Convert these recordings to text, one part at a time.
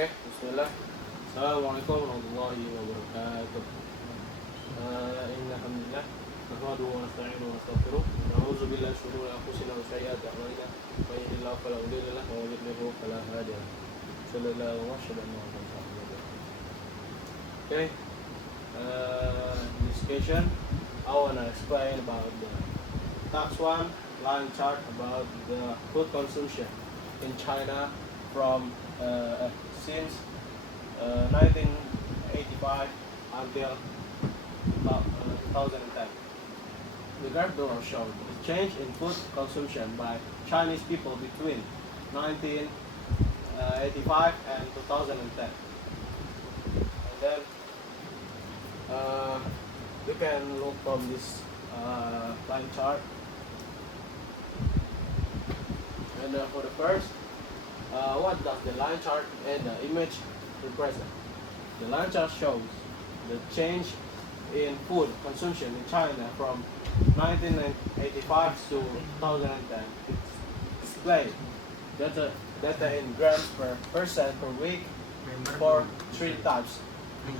Oke, bismillah. Assalamualaikum warahmatullahi wabarakatuh. Innalhamdulillah nahmaduhu wa nasta'inuhu wa nastaghfiruh wa na'udzu billahi min shururi anfusina wa sayyiati a'malina may yahdihillahu fala mudilla lahu wa may yudlil fala hadiya lahu. Sallallahu wa sallam ala Muhammad. Okay. In this occasion, I wanna explain about the tax one line chart about the food consumption in China from since 1985 until 2010. The graph below shows the change in food consumption by Chinese people between 1985 and 2010. And then you can look from this line chart. And for the first, what does the line chart and the image represent? The line chart shows the change in food consumption in China from 1985 to 2010. It's displayed data in grams per person per week for three types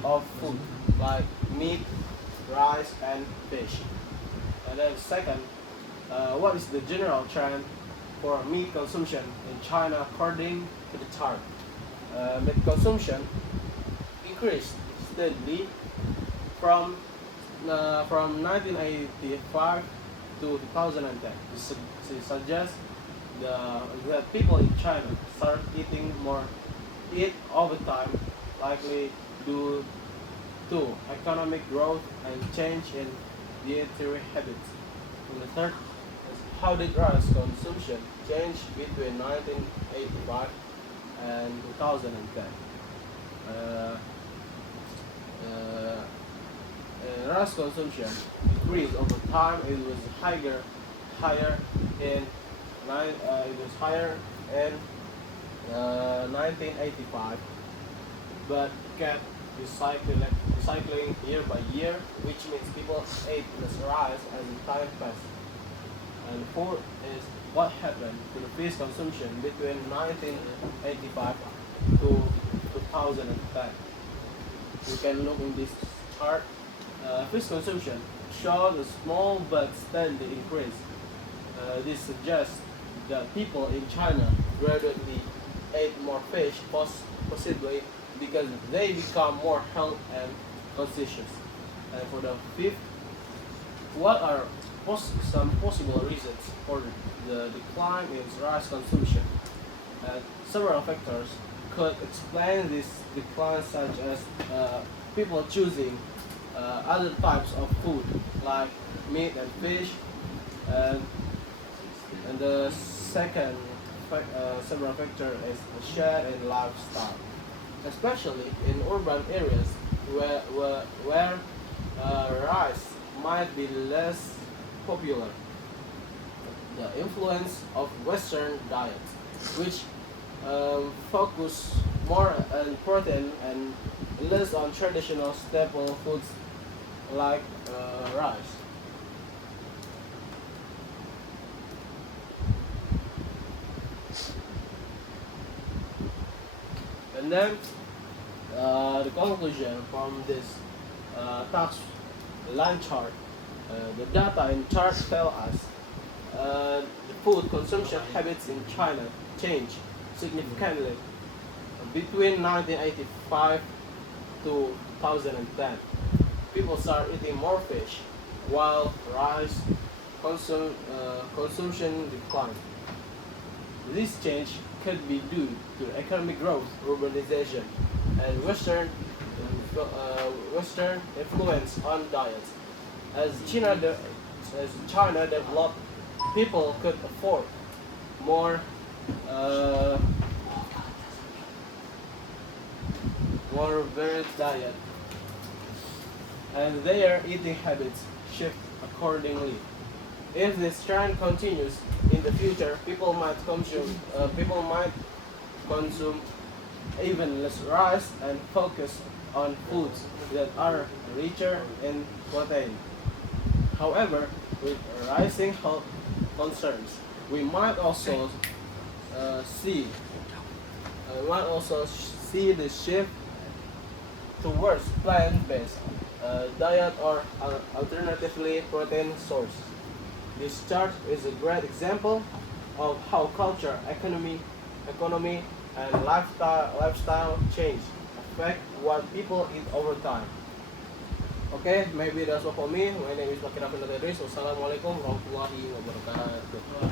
of food like meat, rice, and fish. And then second, what is the general trend for meat consumption in China according to the chart? Meat consumption increased steadily from 1985 to 2010. This suggests that people in China start eating over time, likely due to economic growth and change in dietary habits. And the third is how did rice consumption change between 1985 and 2010. Rice consumption increased over time. It was higher in 1985, but kept recycling year by year, which means people ate less rice as time passed. And fourth is what happened to the fish consumption between 1985 to 2010. You can look in this chart. Fish consumption showed a small but steady increase. This suggests that people in China gradually ate more fish, possibly because they become more health and conscious. And for the fifth, what are some possible reasons for the decline in rice consumption? Several factors could explain this decline, such as people choosing other types of food like meat and fish, and the second several factor is the share in lifestyle, especially in urban areas where rice might be less popular. The influence of Western diets, which focus more on protein and less on traditional staple foods like rice. And then the conclusion from this tax line chart, the data in chart tell us the food consumption habits in China changed significantly between 1985 to 2010. People start eating more fish, while rice consumption declined. This change could be due to economic growth, urbanization, and Western influence on diets. As China developed, people could afford more varied diet, and their eating habits shift accordingly. If this trend continues in the future, people might consume even less rice and focus on foods that are richer in protein. However, with rising health concerns, we might also see the shift towards plant-based diet or alternatively protein source. This chart is a great example of how culture, economy, and lifestyle change affect what people eat over time. Okay, maybe that's all for me. My name is Faqih Rafadinata Idris. Wassalamualaikum warahmatullahi wabarakatuh.